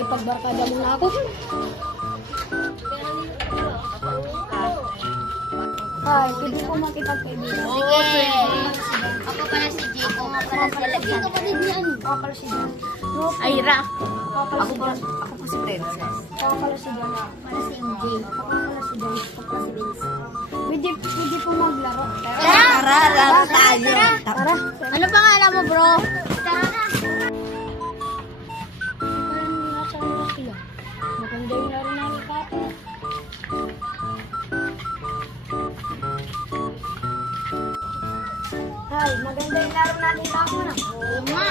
makipagbarkada muna ako. Ay, pwede po makipagkaibigan. Sige. Ako pala si Jake. Ako nga pala si Lagyan. Sino kapatid niya? Ako pala si John. Ayra. Ako pala si John. Ako po si Princess. Ako pala si John. Para si MJ. Ako pala si John. Ako pala si Vince. Pwede po maglaro. Tara, laro tayo. Tara. Ano pangalan mo, bro? Tara na. Parang nasa ano sila. Maganda yung laro namin kapit. Ay, maganda yung laro natin kapit na. Oo nga.